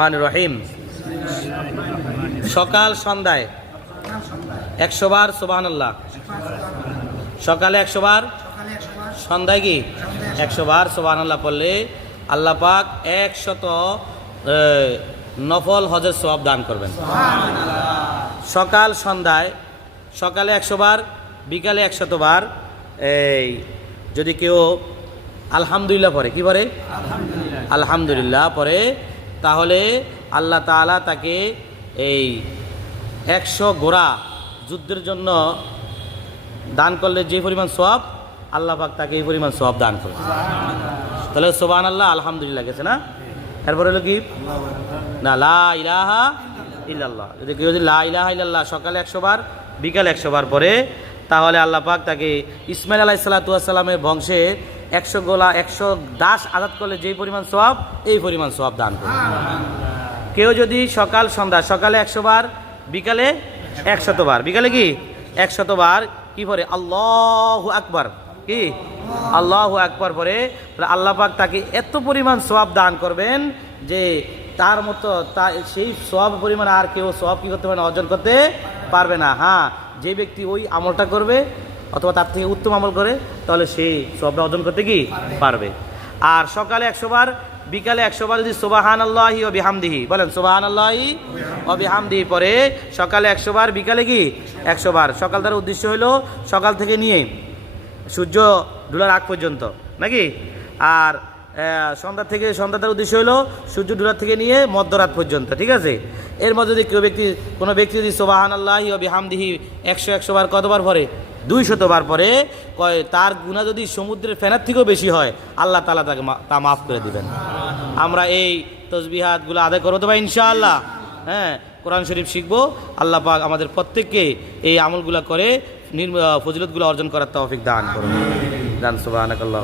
রহমানির রহিম। সকাল সন্ধ্যায় 100 বার সুবহানাল্লাহ। সকালে 100 বার, সন্ধ্যায় কি 100 বার সুবহানাল্লাহ পড়লে আল্লাহ পাক 100 নফল হজের সওয়াব দান করবেন। সকাল সন্ধ্যায়, সকালে 100 বার, বিকালে 100 বার। এই যদি কেউ আলহামদুলিল্লাহ পড়ে, কি পড়ে? আলহামদুলিল্লাহ পড়ে, তাহলে আল্লাহ তাআলা তাকে এই 100 ঘোড়া যুদ্ধের জন্য দান করলে যে পরিমাণ সওয়াব, আল্লাহ পাক তাকে এই পরিমাণ সওয়াব দান করবে। তাহলে সুবহানাল্লাহ আলহামদুলিল্লাহ গেছে না? এরপর হলো কি না, লা ইলাহা ইল্লাল্লাহ। যদি কেউ লা ইলাহা ইল্লাল্লাহ সকালে 100 বার, বিকালে 100 বার পড়ে, তাহলে আল্লাহ পাক তাকে ইসমাইল আলাইহিস সালাতু ওয়াস সালামের বংশে 100 গোলা 100 দাস আজাদ করলে যেই পরিমাণ সওয়াব, এই পরিমাণ সওয়াব দান করবে। কেউ যদি সকাল সন্ধ্যা, সকালে 100 বার, বিকালে 100 বার, বিকালে কি 100 বার কি পড়ে? আল্লাহু আকবার, কি আল্লাহু আকবার পড়ে, আল্লাহ পাক তাকে এত পরিমাণ সওয়াব দান করবেন যে তার মতো সেই সওয়াব পরিমাণ আর কেউ সওয়াব কি করতে পারে না, অর্জন করতে পারবে না। হ্যাঁ, যে ব্যক্তি ওই আমলটা করবে অথবা তার থেকে উত্তম আমল করে, তাহলে সেই সওয়াবটা অর্জন করতে কি পারবে। আর সকালে 100 বার, বিকালে 100 বার যদি সুবহানাল্লাহি ওয়া বিহামদিহি বলেন, সুবহানাল্লাহি ওয়া বিহামদিহি পরে সকালে 100 বার, বিকালে কি 100 বার। সকাল তার উদ্দেশ্য হলো সকাল থেকে নিয়ে সূর্য ডুলার আগ পর্যন্ত, নাকি? আর সন্ধ্যা তার উদ্দেশ্য হলো সূর্য ডুলার থেকে নিয়ে মধ্যরাত পর্যন্ত, ঠিক আছে? এর মধ্যে যদি কোনো ব্যক্তি যদি সুবহানাল্লাহি ওয়া বিহামদিহি 100 বার কতবার পড়ে? 200 বার পরে, তার গুনাহ যদি সমুদ্রের ফেনার থেকেও বেশি হয়, আল্লাহ তাআলা তাকে তা মাফ করে দিবেন। আমরা এই তসবিহাতগুলো আদায় করবো তো ভাই ইনশাআল্লাহ। হ্যাঁ, কোরআন শরীফ শিখবো। আল্লাহ পাক আমাদের প্রত্যেককে এই আমলগুলো করে ফজিলতগুলো অর্জন করার তৌফিক দান করুন। সুবহানাকাল্লাহ।